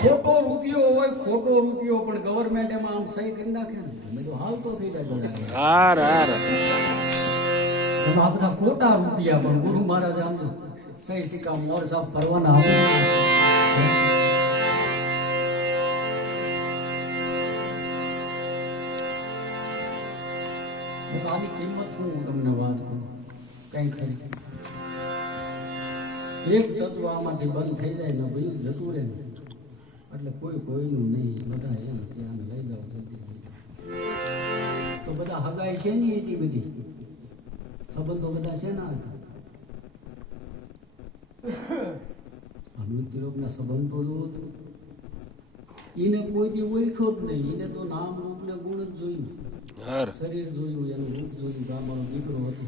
ખોટો રૂપિયો હોય, ખોટો રૂપિયો પણ ગવર્મેન્ટ એમાં આમ સહી કરી નાખે ને, મેં તો હાલ તો થઈ જાય બધા. હાર હાર એમાં બધા ખોટા રૂપિયા પણ ગુરુ મહારાજ આમ તો સહી સિક્કા મોર સાહેબ કરવાના આવે. આની કિંમત હું તમને વાત કરું કઈ ખરી. એક તત્વ આમાંથી બંધ થઈ જાય ને ભાઈ જતું રહે એટલે કોઈ કોઈનું નહીં, બધા એમ કે આને લઈ જાવ જલ્દી. તો બધા હગાઈ છે ને એટલી બધી સંબંધો બધા છે ના હતા. મૃત્યુલોકના સંબંધો જોવો તો એને કોઈ દી ઓળખ્યો જ નહીં. એને તો નામ રૂપ ને ગુણ જ જોયું, શરીર જોયું, એનું રૂપ જોયું. ગામનો દીકરો હતો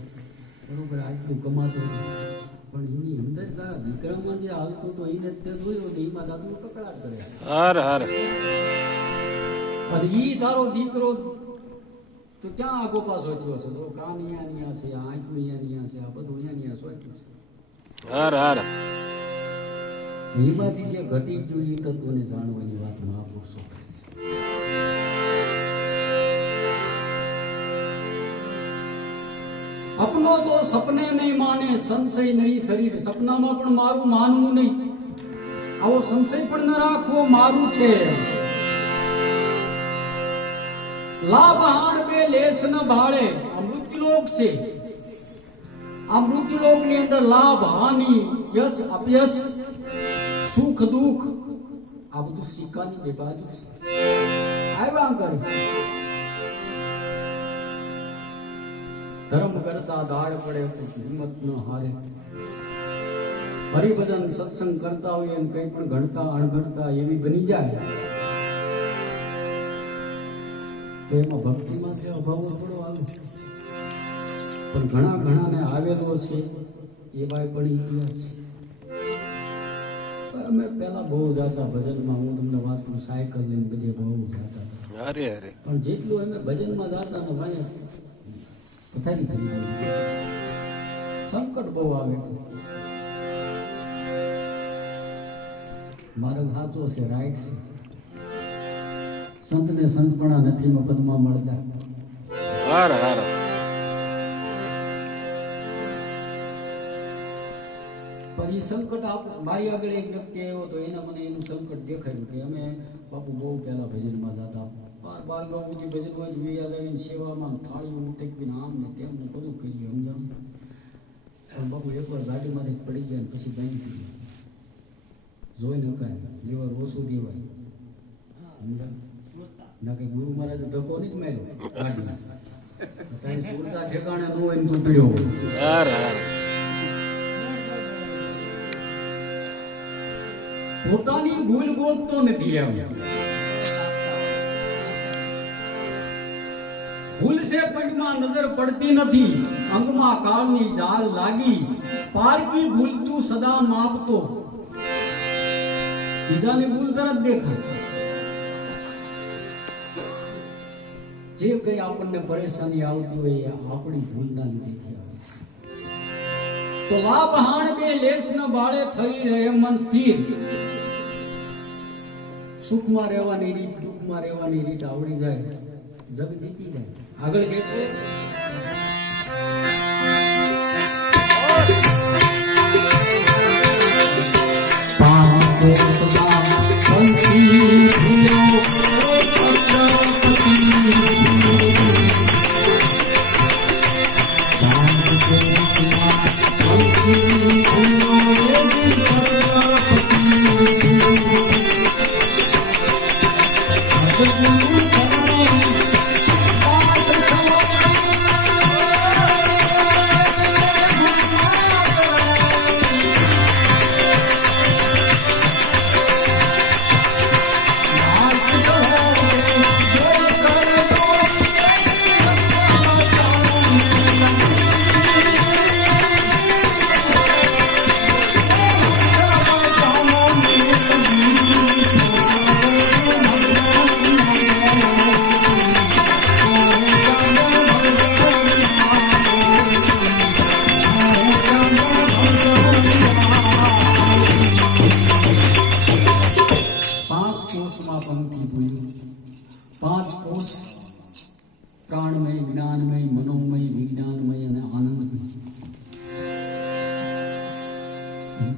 બરોબર, આટલું કમાતો હતો પણ એની અંદર તારા દીકરામાં જે હાલતું તો એને તે જોયું તો એમાં જાતું કકડાટ કરે. હાર હાર અને ઈ તારો દીકરો તો ક્યાં આગો પાછો થયો છે? તો કાન અહીંયા છે, આંખ અહીંયા છે, આ બધું અહીંયા સોચ્યું છે. હાર હાર એમાંથી જે ઘટી ગયું એ તત્વને જાણવાની વાત મહાપુરુષો કરે છે. अपनो तो सपने नहीं माने, संशय नहीं शरीर. सपनाમાં પણ મારું માનવું નહીં, આવો સંશય પણ ન રાખવો મારું છે. લાભ હાણ બે લેસ ન ભાળે. આ મૃત્યુલોક છે, આ મૃત્યુલોક ની અંદર લાભ હાનિ, યશ અપયશ, સુખ દુઃખ આ બધું સિક્કાની બે બાજુ છે. આવ્યા કરે ધર્મ કરતા દાડ પડે હિંમત ન હારે. હરિભજન સત્સંગ કરતા હોય એમ કંઈ પણ ગણતા અણગણતા એવી બની જાય તો એમાં ભક્તિમાં જે અભાવો થોડો આવે. પણ ઘણા ને આવેલો છે એવા પણ ઇતિહાસ છે. અમે પેલા બહુ જાતા ભજનમાં, હું તમને વાત કરું, સાયકલ લઈને બધે બહુ જાતા હતા. પણ જેટલું અમે ભજનમાં જાતા ને ભાઈ પથારી થઈ જાય, સંકટ બહુ આવે. મારો સાચો છે, રાઈટ છે. સંતને સંતપણા નથી મફતમાં મળતા. હાર હાર પણ એ સંકટ મારી આગળ એક વ્યક્તિ આવ્યો તો એને મને એનું સંકટ દેખાયું કે અમે બાપુ બહુ પહેલા ભજનમાં જતા, બાર ગામ સુધી ભજન હોય વિયા આવીને સેવામાં થાળીઓ ઉઠીને આમ ને તેમ ને બધું કર્યું સમજાવું. પણ બાપુ એકવાર ગાડીમાંથી પડી ગયા ને પછી બાંધી દીધું. જોઈ નકાય, લેવર ઓછું દેવાય સમજાવ ના કે ગુરુ મહારાજે ધક્કો નહીં જ માર્યો ગાડીમાં. તારી સુરતા ઠેકાણે ન હોય ને તું પીડ્યો. હાર હાર પોતાની ભૂલ ગોતતો નથી. આવ્યા ભૂલ સે પંડમાં નજર પડતી નથી, અંગમાં કાળની જાળ લાગી, પારકી ભૂલ તું સદા માપતો. બીજાની ભૂલ તરત દેખાય. જે કઈ આપણને પરેશાની આવતી હોય આપણી ભૂલના લીધે આવે. તો લાભ હાણ બે લેસ ન બાળે થઈ રહે મન સ્થિર. સુખમાં રહેવાની રીત, દુઃખમાં રહેવાની રીત આવડી જાય, જગ જીતી જાય. આગળ કે છે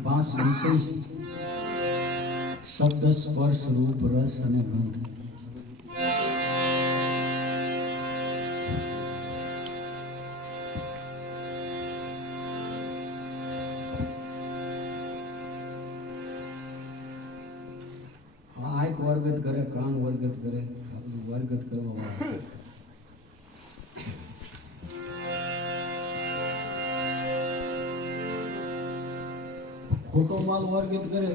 પાંચ વિષય છે: શબ્દ, સ્પર્શ, રૂપ, રસ અને ગંધ. આંખ વર્ગત કરે, કાન વર્ગત કરે, આ બધું વર્ગત કરવા વાળા. ખોટો માલ વર્ગિત કરે,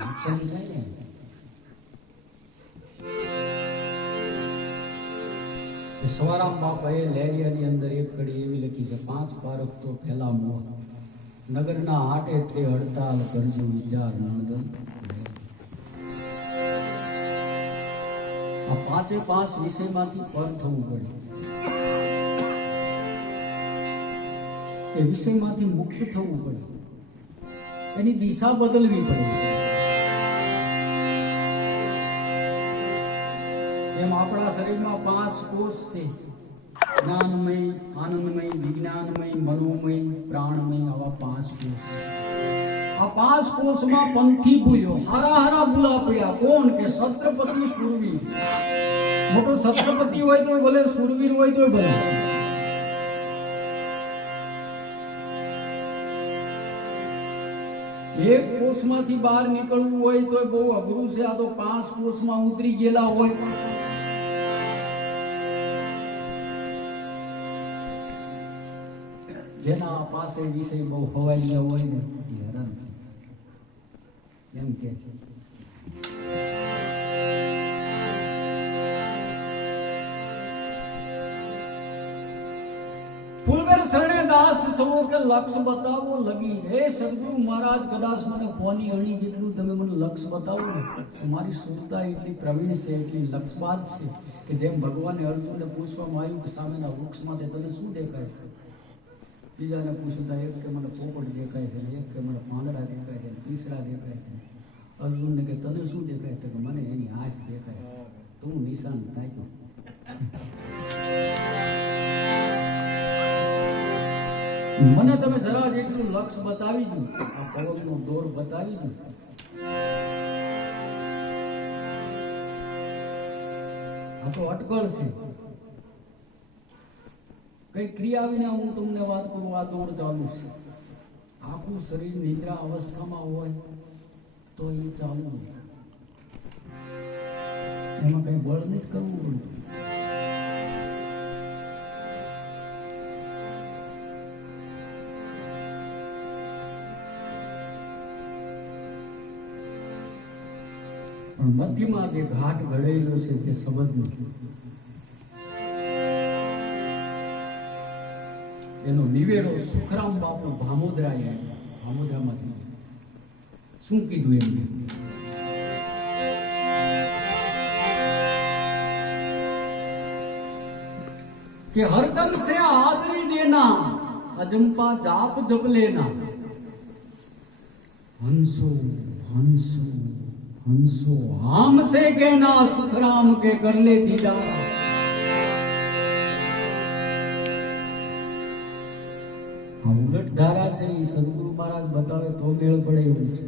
નુકસાન થાય ને. તો સવારામ બાપાએ લહેરિયાની અંદર એક કડી એવી લખી છે: પાંચ પારખ તો પહેલા મોહ, નગરના આટે તે હડતાલ કરજો વિચાર નણદન. આ પાંચે પાંચ વિષયમાંથી પર થવું પડે, એ વિષયમાંથી મુક્ત થવું પડે, એની દિશા બદલવી પડે. એમ આપણા શરીરમાં પાંચ કોષ છે: જ્ઞાનમય, આનંદમય, વિજ્ઞાનમય, મનોમય, પ્રાણમય. આવા પાંચ કોષ. આ પાંચ કોષમાં પંથી ભૂલ્યો, હારા હારા ભૂલા પડ્યા. કોણ? કે છત્રપતિ શૂરવીર. મોટો છત્રપતિ હોય તો ભલે, શૂરવીર હોય તો ભલે. એક કોષમાંથી બહાર નીકળવું હોય તો બહુ અઘરું છે. આ તો પાંચ કોષમાં ઉતરી ગયેલા હોય. જેના પાસે વિષય બહુ હવાઈ ગયા હોય ને, એ હેરાન થાય. એમ કે છે ફૂલગર શરણે દાસ સવો કે લક્ષ બતાવો લગી. હે સદગુરુ મહારાજ, કદાચ મને કોની અણી જેટલું તમે મને લક્ષ બતાવો ને, મારી સુરતા એટલી પ્રવીણ છે, એટલી લક્ષબાદ છે કે જેમ ભગવાને અર્જુનને પૂછવામાં આવ્યું કે સામેના વૃક્ષમાંથી તને શું દેખાય છે? બીજાને પૂછતા એક કે મને પોપટ દેખાય છે, એક કે મને પાંદડા દેખાય છે, પીસડા દેખાય છે. અર્જુનને કે તને શું દેખાય છે? કે મને એની આંખ દેખાય. તો હું નિશાન તાક્યું. મને તમે જરા જેટલું લક્ષ બતાવી દઉં, આ પવનનો દોર બતાવી દઉં, આ તો અટકળ છે. કઈ ક્રિયા વિના હું તમને વાત કરું, આ દોડ ચાલુ છે. આખું શરીર નિદ્રા અવસ્થામાં હોય તો એ ચાલુ, એમાં કઈ બળ નથી કરવું પડતું. પણ મધ્યમાં જે ઘાટ ઘડેલો છે, જે શબ્દનો, એનો નિવેડો સુખરામ બાપુ ભામોદરાએ ભામોદરામાંથી શું કીધું એમને? કે હરદમ સે હાજરી દેના, અજંપા જાપ જપ લેના. હંસો હંસો हंसो हम से कहना, सुखराम के कर ले दीदार. આ ઉલટ ધારા છે, એ સદગુરુ મહારાજ બતાવે તો મેળ પડે એવું છે.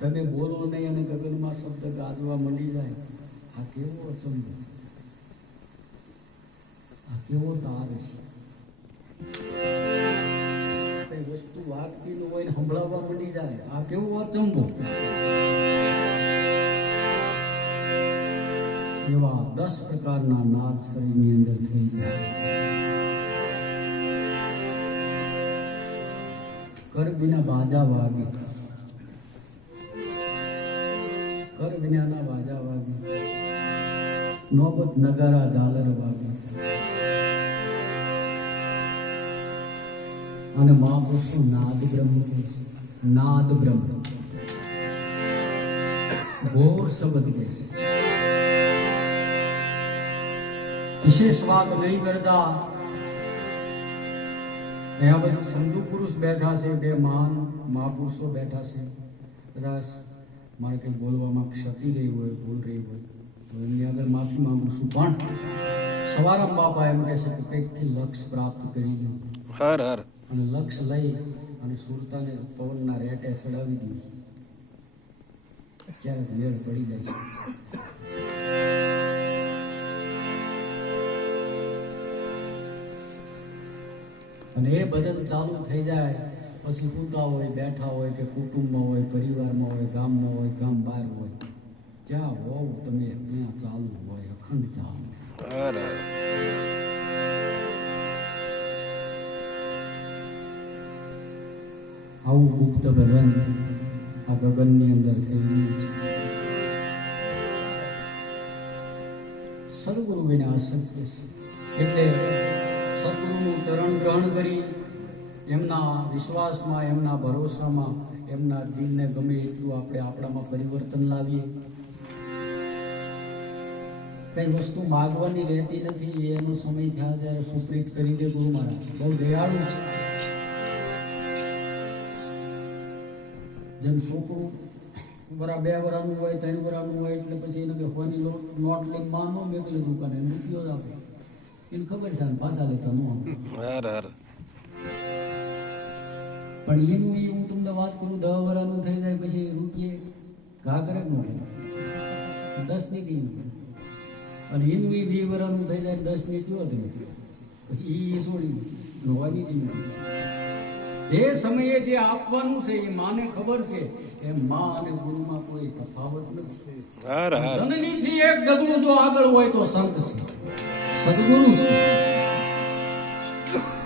તમે બોલો નહીં અને ગગનમાં શબ્દ ગાજવા મંડી જાય. આ કેવો અચંબો, આ કેવો તાર છે. વસ્તુ વાગતી ન હોય ને સંભળાવવા મંડી જાય. આ કેવો અચંબો. એવા 10 પ્રકારના નાદ શરીરની અંદર થઈ ગયા છે. કર વિના બાજા વાગે, કર વિનાના બાજા વાગે, નોબત નગારા ઝાલર વાગે. અને મહાપુરુષો નાદ બ્રહ્મ કહે છે. નાદ બ્રહ્મ ઘોર શબ્દ કહે છે. વિશેષ વાત નહીં કરતા. અહીંયા બધું સમજુ પુરુષ બેઠા છે, બે મહાન મહાપુરુષો બેઠા છે. કદાચ મારે કંઈ બોલવામાં ક્ષતિ રહી હોય, ભૂલ રહી હોય તો એમની આગળ માફી માંગુ છું. પણ સવારામ બાપા એમ કહે છે કે કંઈકથી લક્ષ્ય પ્રાપ્ત કરી દઉં. હર હર અને લક્ષ લઈ અને સુરતાને પવનના રેટે ચડાવી દીધું. ક્યારેક મેળ પડી જાય છે. અને એ ભજન ચાલુ થઈ જાય પછી સૂતા હોય, બેઠા હોય કે કુટુંબમાં હોય, પરિવારમાં હોય, ગામમાં હોય, ગામ બહાર હોય, જ્યાં હોવ તમે ત્યાં ચાલુ હોય, અખંડ ચાલુ. હર હર આવું ગુપ્ત ભજન આ ગગનની અંદર થઈ રહ્યું છે. સદગુરુ વિના અશક્ય છે. એટલે સદગુરુનું ચરણ ગ્રહણ કરી એમના વિશ્વાસમાં, એમના ભરોસામાં, એમના દિલને ગમે એટલું આપણે આપણામાં પરિવર્તન લાવીએ. કઈ વસ્તુ માગવાની રહેતી નથી. એનો સમય થયા ત્યારે સુપ્રીત કરી દે ગુરુ મહારાજ. બહુ દયાળુ છે. જેમ છોકરું 2 વર્ષનું હોય, 3 વર્ષનું હોય એટલે પછી એને કે હોની નોટ લઈને માં નો મેકલે દુકાને રૂપિયો જ આપે. એને ખબર છે પાછા લેતા ન આપે. હર હર પણ એનું એ હું તમને વાત કરું 10 વર્ષનું થઈ જાય પછી રૂપિયે ઘા કરે જ ન 10 ની કી. અને એનું એ 2 વર્ષનું થઈ જાય 10 ની કયો તમે પછી એ છોડી જોવાની દીધી. જે સમયે જે આપવાનું છે એ માને ખબર છે. એ માં અને ગુરુમાં કોઈ તફાવત નથી. હર હર જનનીથી એક ડગલું જો આગળ હોય તો સંત છે, સદગુરુ છે.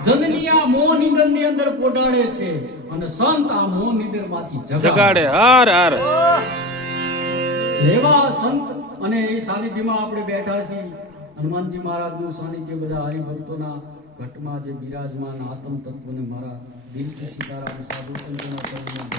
જનની આ મોહ નિંદર ની અંદર પોટાડે છે અને સંત આ મોહ નિંદર માંથી જગાડે. હર હર એવા સંત અને એ સાનિધ્યમાં આપણે બેઠા છીએ. હનુમાનજી મહારાજનું સાનિધ્ય બધા હરિભક્તોના ઘટમાં જે બિરાજમાન આત્મ તત્વને મારા દિલથી સીતારામ સાધુ સંતોના ચરણમાં